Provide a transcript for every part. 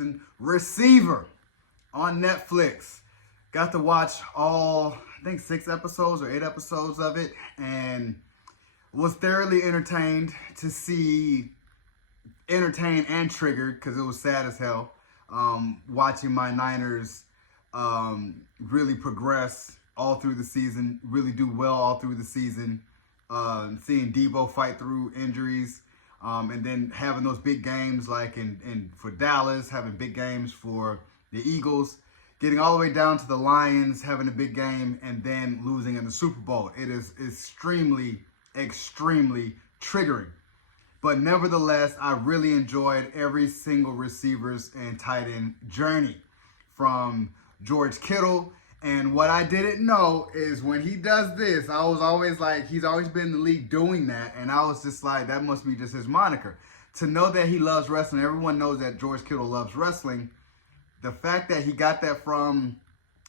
Jackson, Reciever on Netflix. Got to watch all, I think 6 episodes or 8 episodes of it, and was thoroughly entertained entertained and triggered, because it was sad as hell, watching my Niners really progress all through the season, really do well all through the season, seeing Deebo fight through injuries, and then having those big games like for Dallas, having big games for the Eagles, getting all the way down to the Lions, having a big game, and then losing in the Super Bowl. It is extremely triggering. But nevertheless, I really enjoyed every single receivers and tight end journey from GeorgeKittle. And what I didn't know is when he does this, I was always like, he's always been in the league doing that. And I was just like, that must be just his moniker. To know that he loves wrestling, everyone knows that GeorgeKittle loves wrestling. The fact that he got that from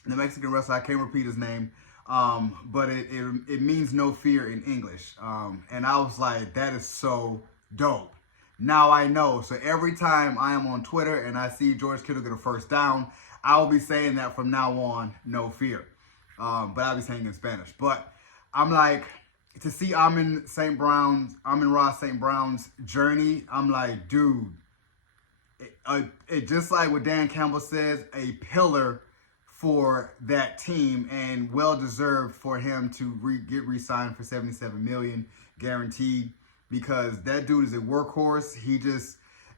the Mexican wrestler, I can't repeat his name, but it means no fear in English. And I was like, that is so dope. Now I know. So every time I am on Twitter and I see GeorgeKittle get a first down, I'll be saying that from now on, no fear. But I'll be saying it in Spanish. But I'm like, to see AmonRaStBrown's journey, I'm like, dude, it just like what Dan Campbell says, a pillar for that team, and well-deserved for him to get re-signed for $77 million guaranteed, because that dude is a workhorse.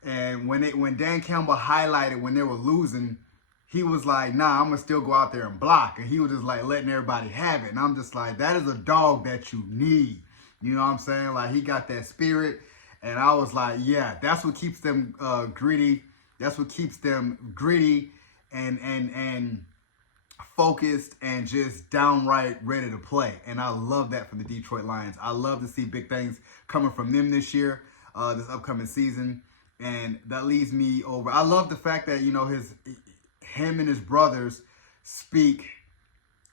And when Dan Campbell highlighted when they were losing, he was like, nah, I'm going to still go out there and block. And he was just like letting everybody have it. And I'm just like, that is a dog that you need. You know what I'm saying? Like, he got that spirit. And I was like, yeah, that's what keeps them gritty. That's what keeps them gritty and focused and just downright ready to play. And I love that from the Detroit Lions. I love to see big things coming from them this year, this upcoming season. And that leads me over. I love the fact that, you know, him and his brothers speak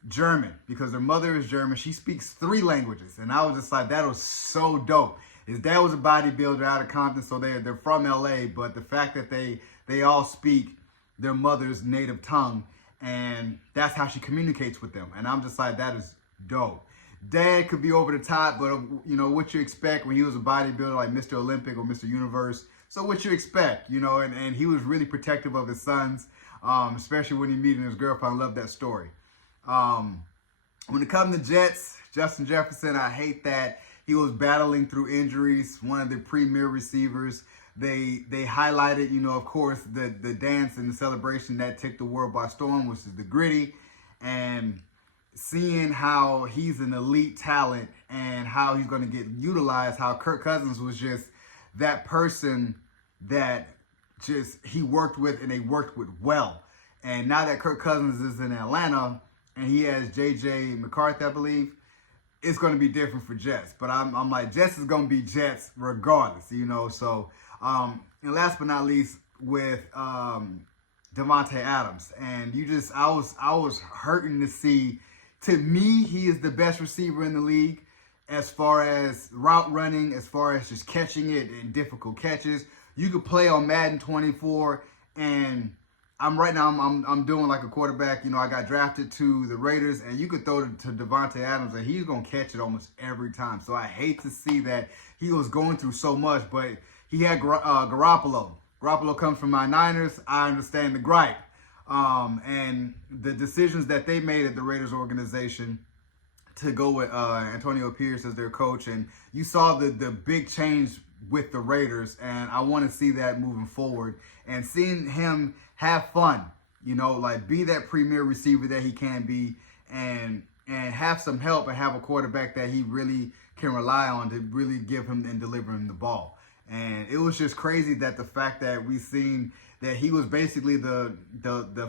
German, because their mother is German. She speaks 3 languages. And I was just like, that was so dope. His dad was a bodybuilder out of Compton, so they're from LA, but the fact that they all speak their mother's native tongue, and that's how she communicates with them. And I'm just like, that is dope. Dad could be over the top, but you know what you expect when he was a bodybuilder like Mr. Olympic or Mr. Universe. So what you expect, you know, and he was really protective of his sons, especially when he meeting his girlfriend. I love that story. When it comes to Jets, Justin Jefferson, I hate that he was battling through injuries, one of the premier receivers. They highlighted, you know, of course, the dance and the celebration that took the world by storm, which is the gritty, and seeing how he's an elite talent and how he's going to get utilized, how Kirk Cousins was just that person that just he worked with, and they worked with well. And now that Kirk Cousins is in Atlanta and he has J.J. McCarthy, I believe, it's going to be different for Jets. But I'm like, Jets is going to be Jets regardless, you know. So, and last but not least, with DevonteAdams. And I was hurting to see, to me, he is the best receiver in the league as far as route running, as far as just catching it in difficult catches. You could play on Madden 24, and I'm doing like a quarterback. You know, I got drafted to the Raiders, and you could throw it to DevonteAdams, and he's going to catch it almost every time. So I hate to see that he was going through so much, but he had Garoppolo. Garoppolo comes from my Niners. I understand the gripe. And the decisions that they made at the Raiders organization to go with Antonio Pierce as their coach. And you saw the big change with the Raiders, and I want to see that moving forward. And seeing him have fun, you know, like be that premier receiver that he can be, and have some help, and have a quarterback that he really can rely on to really give him and deliver him the ball. And it was just crazy that the fact that we seen that he was basically the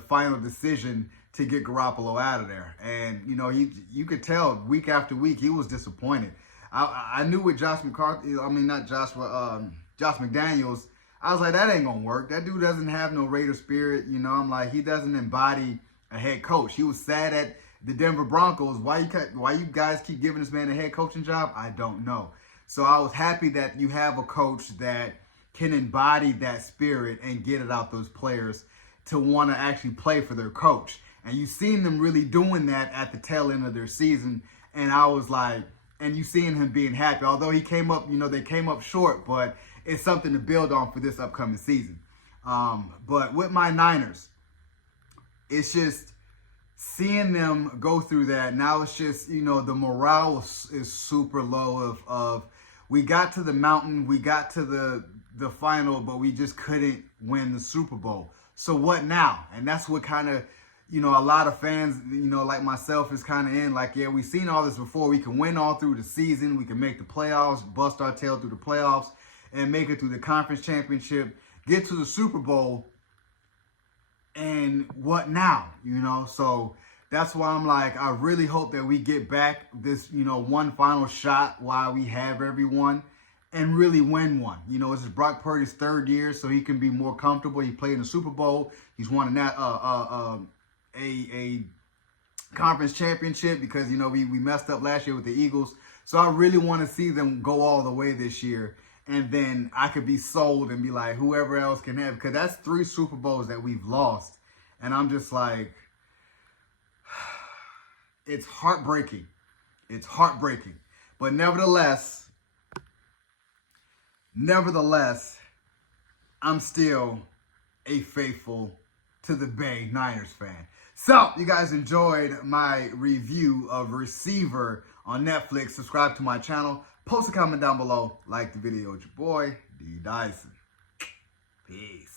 final decision to get Garoppolo out of there. And, you know, you could tell week after week he was disappointed. I knew with Josh McDaniels, I was like, that ain't going to work. That dude doesn't have no Raider spirit. You know, I'm like, he doesn't embody a head coach. He was sad at the Denver Broncos. Why you guys keep giving this man a head coaching job? I don't know. So I was happy that you have a coach that can embody that spirit and get it out those players to want to actually play for their coach. And you've seen them really doing that at the tail end of their season. And I was like, and you seeing him being happy, although he came up, they came up short, but it's something to build on for this upcoming season. But with my Niners, it's just seeing them go through that. Now it's just, the morale is super low of we got to the mountain, we got to the final, but we just couldn't win the Super Bowl. So what now? And that's what kind of, a lot of fans, like myself is kind of in like, yeah, we've seen all this before. We can win all through the season. We can make the playoffs, bust our tail through the playoffs, and make it through the conference championship, get to the Super Bowl. And what now? So that's why I'm like, I really hope that we get back this, one final shot while we have everyone and really win one. This is Brock Purdy's third year, so he can be more comfortable. He played in the Super Bowl. He's won a conference championship because, we messed up last year with the Eagles. So I really want to see them go all the way this year. And then I could be sold and be like, whoever else can have, because that's 3 Super Bowls that we've lost. And I'm just like, it's heartbreaking. It's heartbreaking. But nevertheless, I'm still a faithful to the Bay Niners fan. So, you guys enjoyed my review of Receiver on Netflix. Subscribe to my channel. Post a comment down below. Like the video. It's your boy, D. Dyson. Peace.